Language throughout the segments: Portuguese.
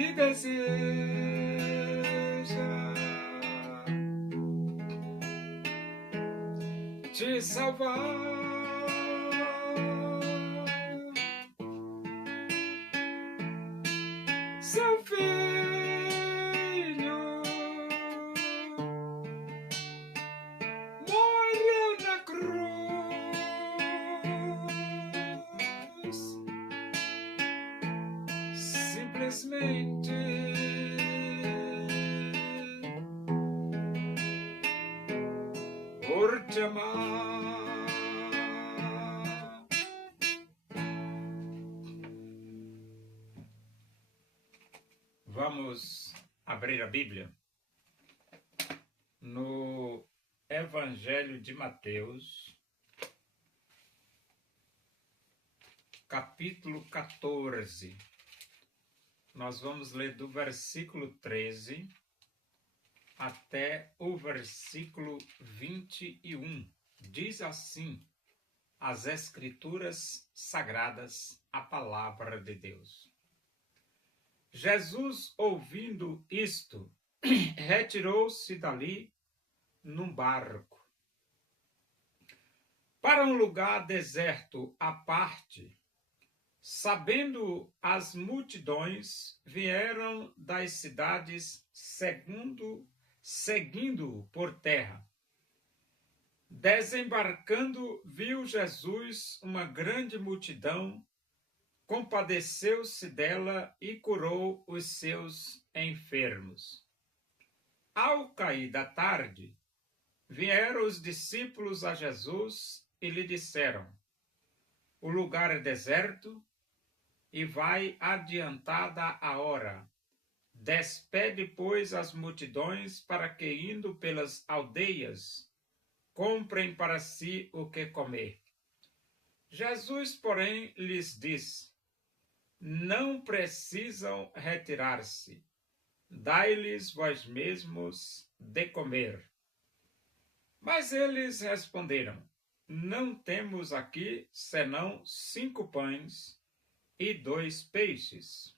e deseja te salvar. Seu filho morreu na cruz, simplesmente por te amar. Vamos abrir a Bíblia no Evangelho de Mateus, capítulo 14. Nós vamos ler do versículo 13 até o versículo 21. Diz assim as Escrituras Sagradas, a palavra de Deus. Jesus, ouvindo isto, retirou-se dali num barco para um lugar deserto à parte. Sabendo as multidões, vieram das cidades seguindo-o por terra. Desembarcando, viu Jesus uma grande multidão, compadeceu-se dela e curou os seus enfermos. Ao cair da tarde, vieram os discípulos a Jesus e lhe disseram: o lugar é deserto e vai adiantada a hora. Despede, pois, as multidões para que, indo pelas aldeias, comprem para si o que comer. Jesus, porém, lhes disse: não precisam retirar-se. Dai-lhes vós mesmos de comer. Mas eles responderam: não temos aqui senão 5 pães e 2 peixes.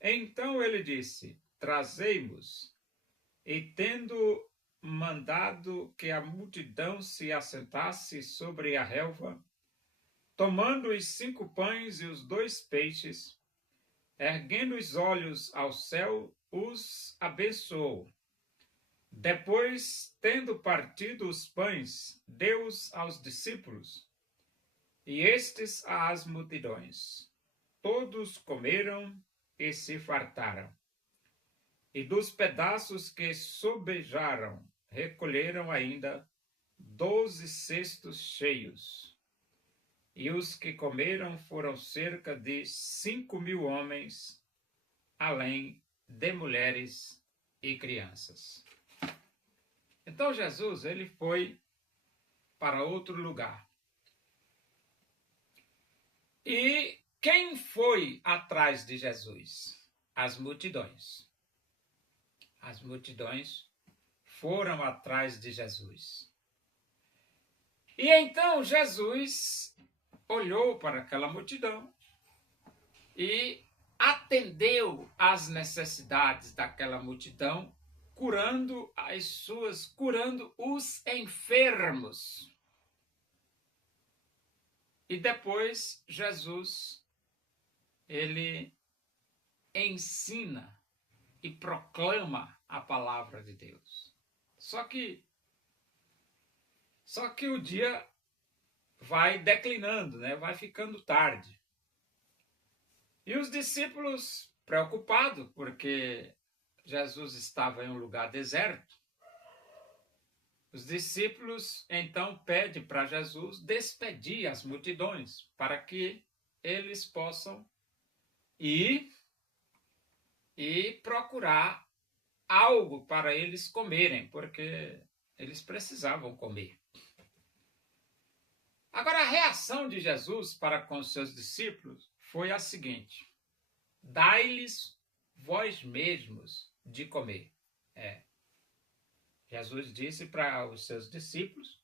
Então ele disse: trazei-mos. E tendo mandado que a multidão se assentasse sobre a relva, tomando os 5 pães e os 2 peixes, erguendo os olhos ao céu, os abençoou. Depois, tendo partido os pães, deu-os aos discípulos, e estes às multidões. Todos comeram e se fartaram. E dos pedaços que sobejaram, recolheram ainda 12 cestos cheios. E os que comeram foram cerca de 5.000 homens, além de mulheres e crianças. Então Jesus, ele foi para outro lugar. E quem foi atrás de Jesus? As multidões. As multidões foram atrás de Jesus. E então Jesus olhou para aquela multidão e atendeu às necessidades daquela multidão, curando os enfermos. E depois Jesus, ele ensina e proclama a palavra de Deus. Só que o dia vai declinando, né? Vai ficando tarde. E os discípulos, preocupados, porque Jesus estava em um lugar deserto, os discípulos então pedem para Jesus despedir as multidões, para que eles possam ir e procurar algo para eles comerem, porque eles precisavam comer. Agora, a reação de Jesus para com os seus discípulos foi a seguinte: dai-lhes vós mesmos de comer. Jesus disse para os seus discípulos: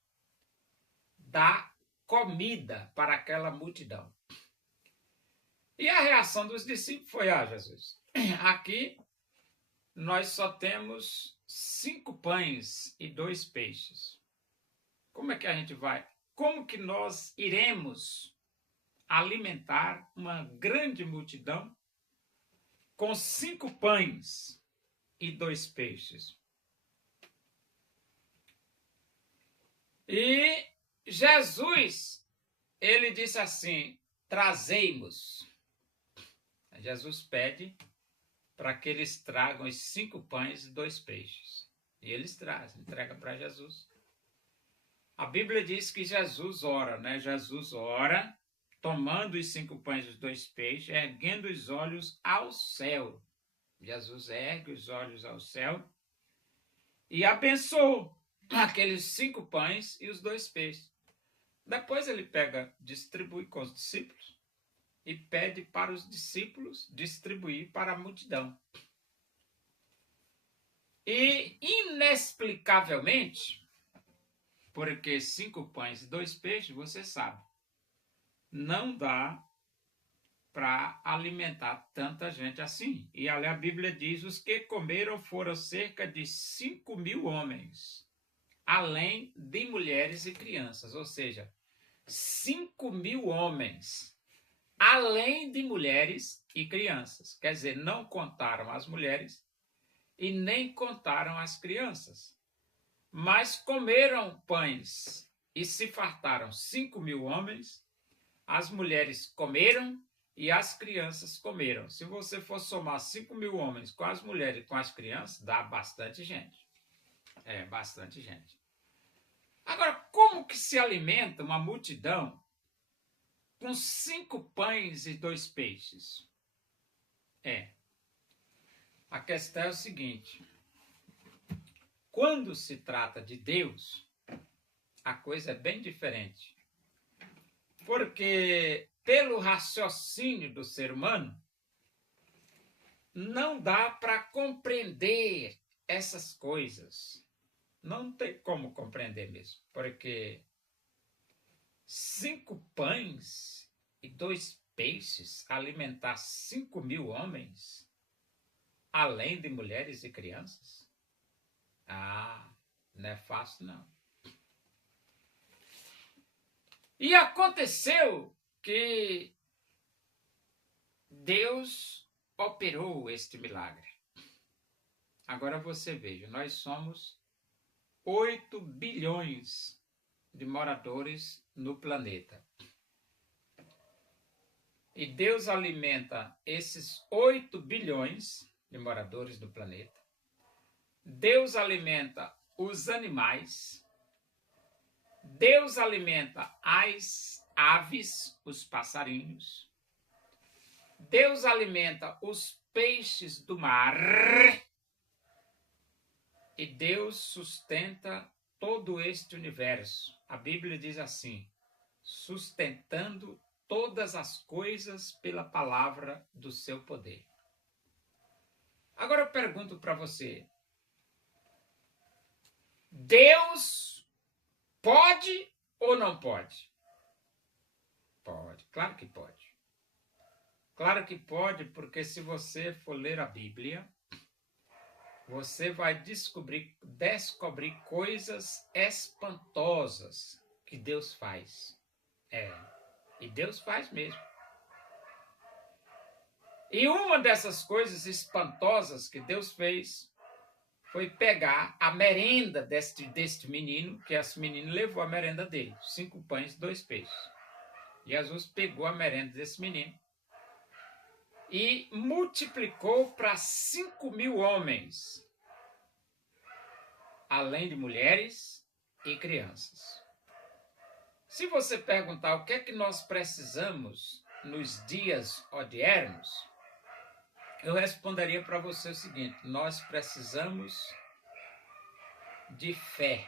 dá comida para aquela multidão. E a reação dos discípulos foi: Jesus, aqui nós só temos 5 pães e 2 peixes. Como é que a gente vai? Como que nós iremos alimentar uma grande multidão com 5 pães e 2 peixes? E Jesus, ele disse assim, trazei-mos. Jesus pede para que eles tragam os 5 pães e 2 peixes. E eles trazem, entrega para Jesus. A Bíblia diz que Jesus ora, né? Jesus ora, tomando os 5 pães e os 2 peixes, erguendo os olhos ao céu. Jesus ergue os olhos ao céu e abençoou aqueles 5 pães e os 2 peixes. Depois ele pega, distribui com os discípulos e pede para os discípulos distribuir para a multidão. E, inexplicavelmente, porque 5 pães e 2 peixes, você sabe, não dá para alimentar tanta gente assim. E ali a Bíblia diz, os que comeram foram cerca de 5.000 homens, além de mulheres e crianças, ou seja, 5.000 homens, além de mulheres e crianças. Quer dizer, não contaram as mulheres e nem contaram as crianças. Mas comeram pães e se fartaram 5.000 homens, as mulheres comeram e as crianças comeram. Se você for somar 5.000 homens com as mulheres e com as crianças, dá bastante gente. É, bastante gente. Agora, como que se alimenta uma multidão com 5 pães e 2 peixes? A questão é o seguinte, quando se trata de Deus, a coisa é bem diferente. Porque, pelo raciocínio do ser humano, não dá para compreender essas coisas. Não tem como compreender mesmo. Porque 5 pães e 2 peixes alimentar 5.000 homens, além de mulheres e crianças? Não é fácil, não. E aconteceu que Deus operou este milagre. Agora você veja, nós somos 8 bilhões de moradores no planeta. E Deus alimenta esses 8 bilhões de moradores do planeta. Deus alimenta os animais. Deus alimenta as aves, os passarinhos. Deus alimenta os peixes do mar. E Deus sustenta todo este universo. A Bíblia diz assim, sustentando todas as coisas pela palavra do seu poder. Agora eu pergunto para você, Deus pode ou não pode? Pode, claro que pode. Claro que pode, porque se você for ler a Bíblia, você vai descobrir coisas espantosas que Deus faz. E Deus faz mesmo. E uma dessas coisas espantosas que Deus fez foi pegar a merenda deste menino, que esse menino levou a merenda dele, 5 pães e 2 peixes. Jesus pegou a merenda desse menino e multiplicou para 5.000 homens, além de mulheres e crianças. Se você perguntar o que é que nós precisamos nos dias odiernos, eu responderia para você o seguinte, nós precisamos de fé.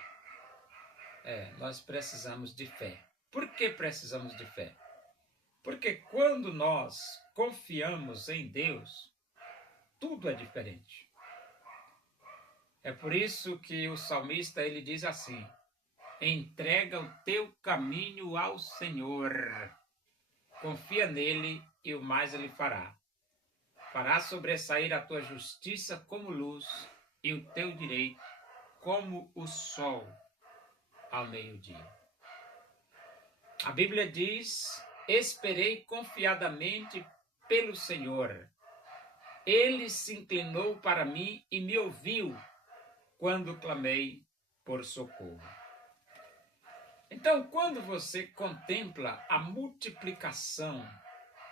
Nós precisamos de fé. Por que precisamos de fé? Porque quando nós confiamos em Deus, tudo é diferente. É por isso que o salmista ele diz assim, entrega o teu caminho ao Senhor, confia nele e o mais ele fará. Fará sobressair a tua justiça como luz e o teu direito como o sol ao meio-dia. A Bíblia diz: esperei confiadamente pelo Senhor. Ele se inclinou para mim e me ouviu quando clamei por socorro. Então, quando você contempla a multiplicação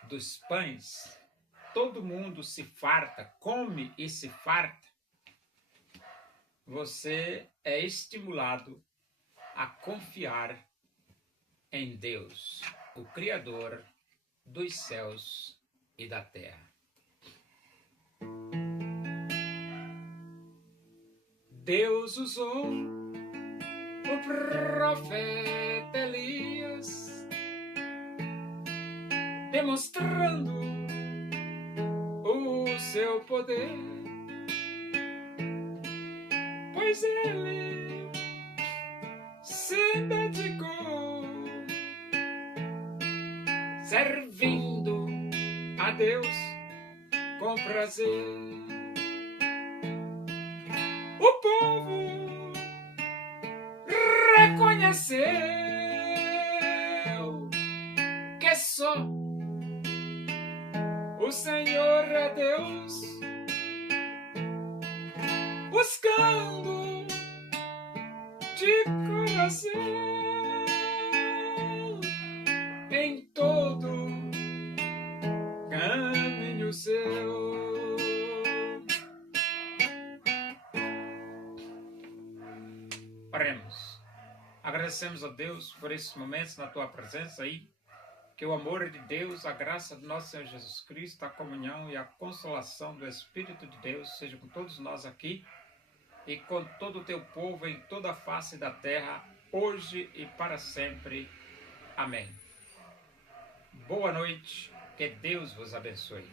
dos pães, todo mundo se farta, come e se farta, você é estimulado a confiar em Deus, o Criador dos céus e da terra. Deus usou o profeta Elias, demonstrando o seu poder, pois ele se dedicou servindo a Deus com prazer. O povo reconheceu que só o Senhor é Deus, buscando de coração em todo caminho seu. Oremos. Agradecemos a Deus por esses momentos na tua presença aí. Que o amor de Deus, a graça do nosso Senhor Jesus Cristo, a comunhão e a consolação do Espírito de Deus seja com todos nós aqui e com todo o teu povo em toda a face da terra, hoje e para sempre. Amém. Boa noite, que Deus vos abençoe.